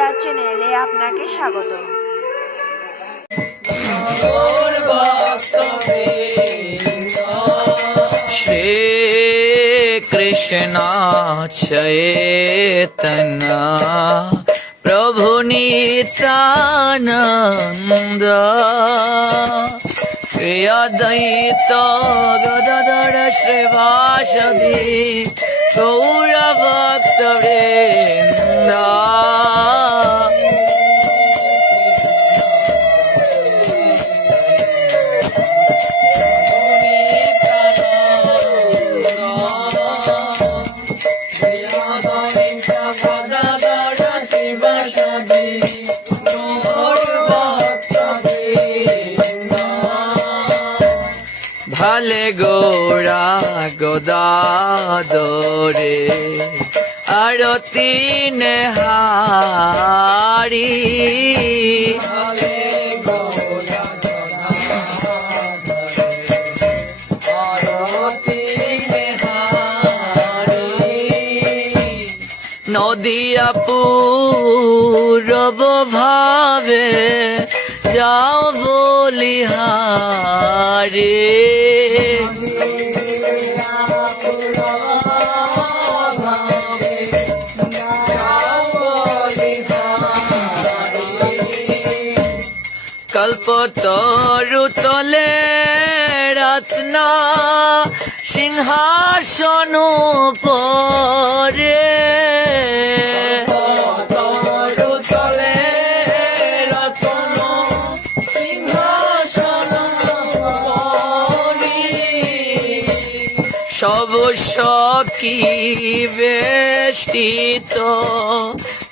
গীতার চ্যানেলে আপনাকে স্বাগত। শ্রী কৃষ্ণ চৈতন্য প্রভু নিত্যানন্দ শ্রী অদ্বৈত গদাধর শ্রীবাসদি গৌর ভক্তবৃন্দ। ভালে গৌরা গদাধরে আরতি নেহারি নদিয়া পূরব ভাবে যাও বলিহারে কল্পতরু তলে রত্ন সিংহাসন পরে সব সখী বেষ্টিত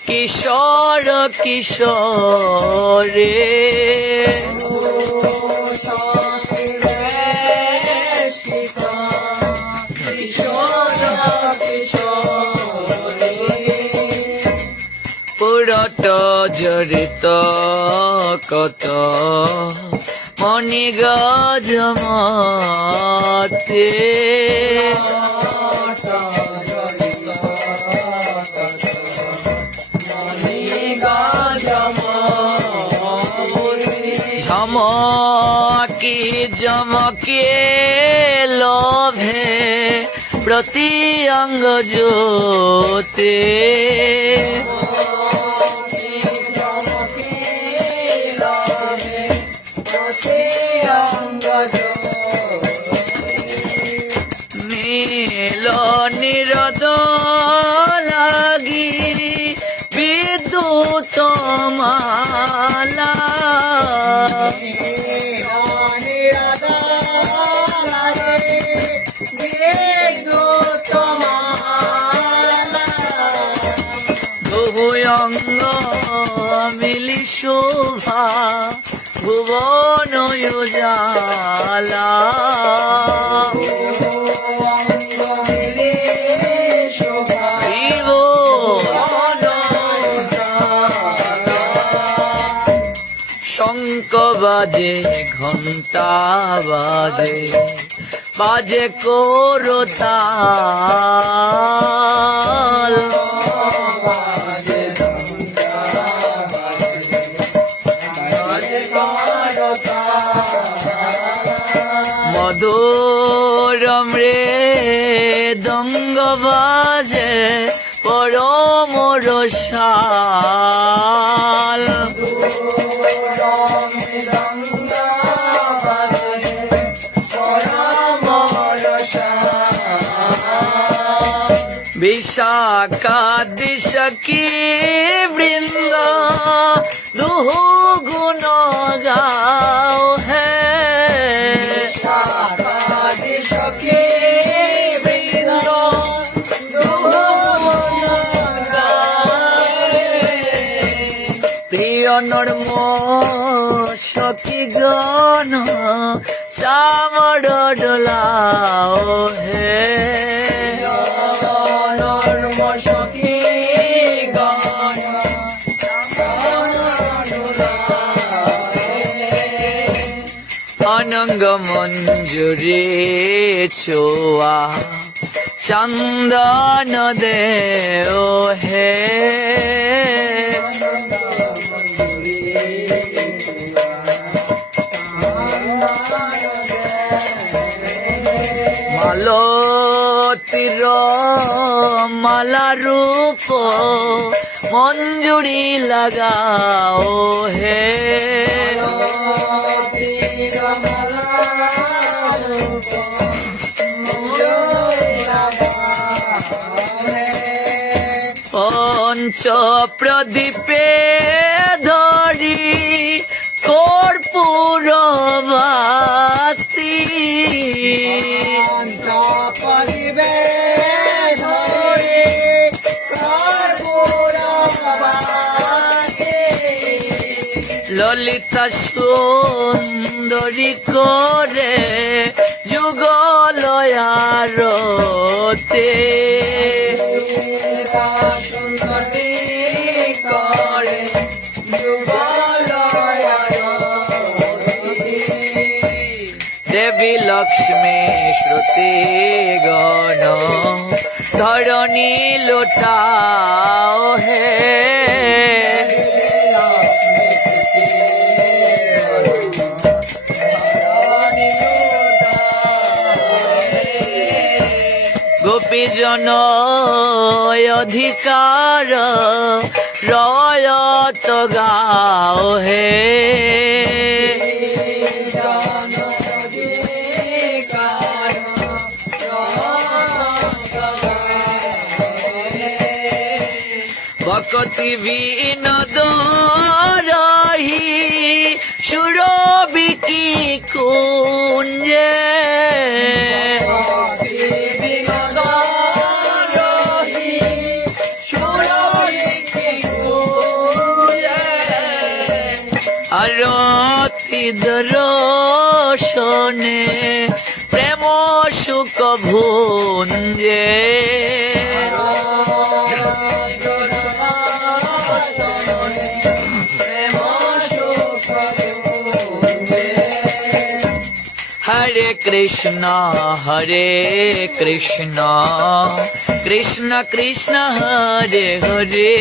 কিশোর কিশোরে পুরত জড়িত কত মণিগজমতে ঝমকি জমকে লোভে প্রতি অঙ্গ জ্যোতে নিরদ লাগি বিদ্যুৎ মালা দুয়ঙ্গ মিলি শোভা ভুবন উজালা শঙ্খ বাজে ঘন্টা বাজে বাজে করতাল মধুর মৃদঙ্গ বাজে পরম রসাল বিশাখা দিশকি বৃন্দ দুহু গুণ গাও হে প্রিয় নর্ম সখী গণ চামড় ডোলাও হে নর্ম সখী গণ অনঙ্গ মঞ্জুরি ছোয়া চন্দন দেও হে মালা রূপ মঞ্জুরি লাগাও হে পঞ্চ প্রদীপে ধরি কর্পূর বাতি ললিতা সুন্দরী করে যুগলয়ারতে সুন্দরী করে দেবী লক্ষ্মী শ্রুতি গণ ধরণী লুটাও হে গোপীজন অধিকার রয়ত গাও হে ভকতি বিনোদ রহি সুরবিকি কুঞ্জে আরতি দর্শনে প্রেম সুখ ভুঞ্জে হরে কৃষ্ণ কৃষ্ণ কৃষ্ণ হরে হরে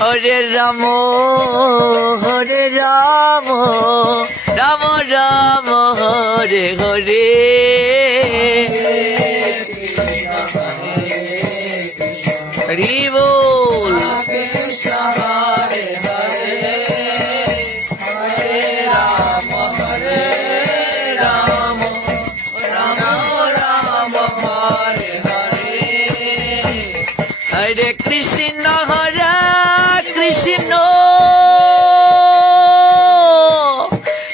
হরে রাম রাম রাম হরে হরে হরি বল হরে কৃষ্ণ কৃষ্ণ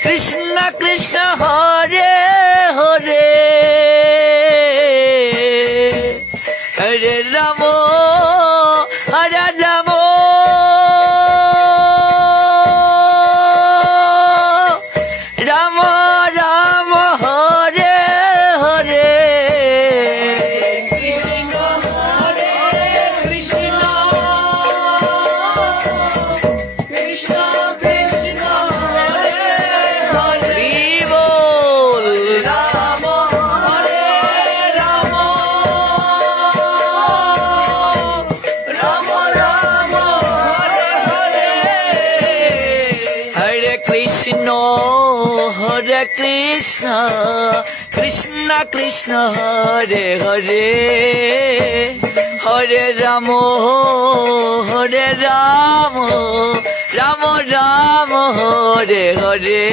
কৃষ্ণ কৃষ্ণ হরে হরে হরে রাম রাম রাম হরে হরে হরে কৃষ্ণ কৃষ্ণ কৃষ্ণ হরে হরে হরে রাম রাম রাম হরে হরে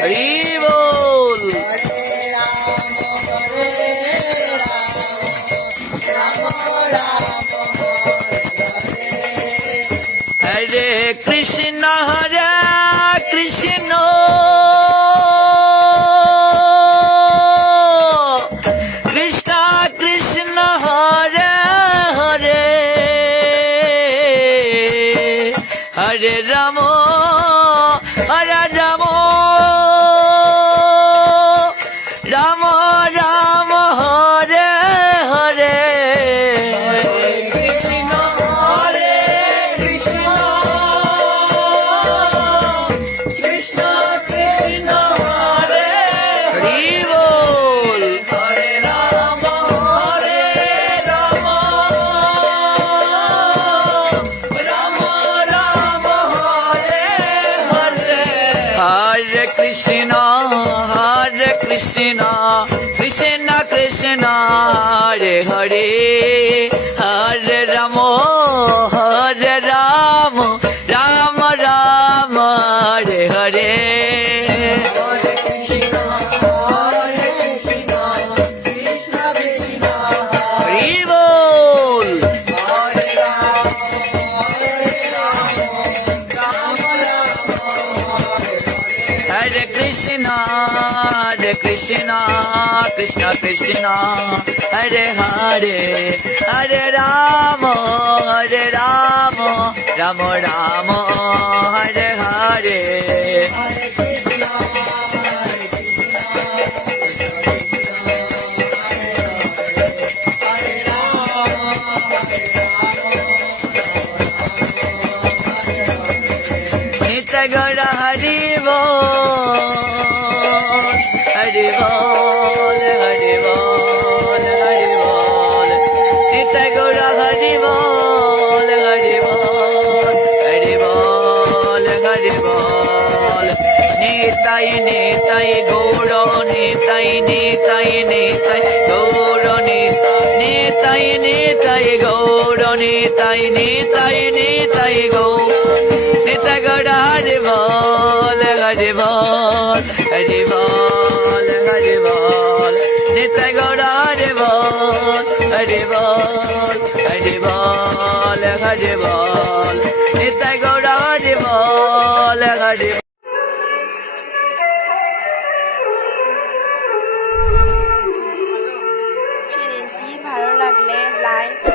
হরি বল হরে কৃষ্ণ কৃষ্ণ কৃষ্ণ কৃষ্ণ হরে হরে হরে রাম রাম রাম হরে হরে কৃষ্ণ কৃষ্ণ কৃষ্ণ হরে হরে হরে রাম রাম রাম হরে হরে হরি বল। হরে কৃষ্ণ কৃষ্ণ কৃষ্ণ হরে হরে হরে রাম রাম রাম হরে হরে নিত্য গৌর হরি বল হরি বল হরি বল হরি বল নিত্য গৌর হরি বল হরি বল হরি বল হরি বল নিতাই নিতাই গৌর নিতাই নিতাই নিতাই গৌর নিতাই নিতাই গৌর নিতাই নিতাই নিতাই গৌর নিতাই গৌর হরি বল হরি বল হরি বল হরি বল নিতাই গৌর হরি বল হরি বল হরি বল হরি বল নিতাই গৌর হরি বল হরি চ্যানেলটি ভালো লাগলে লাইক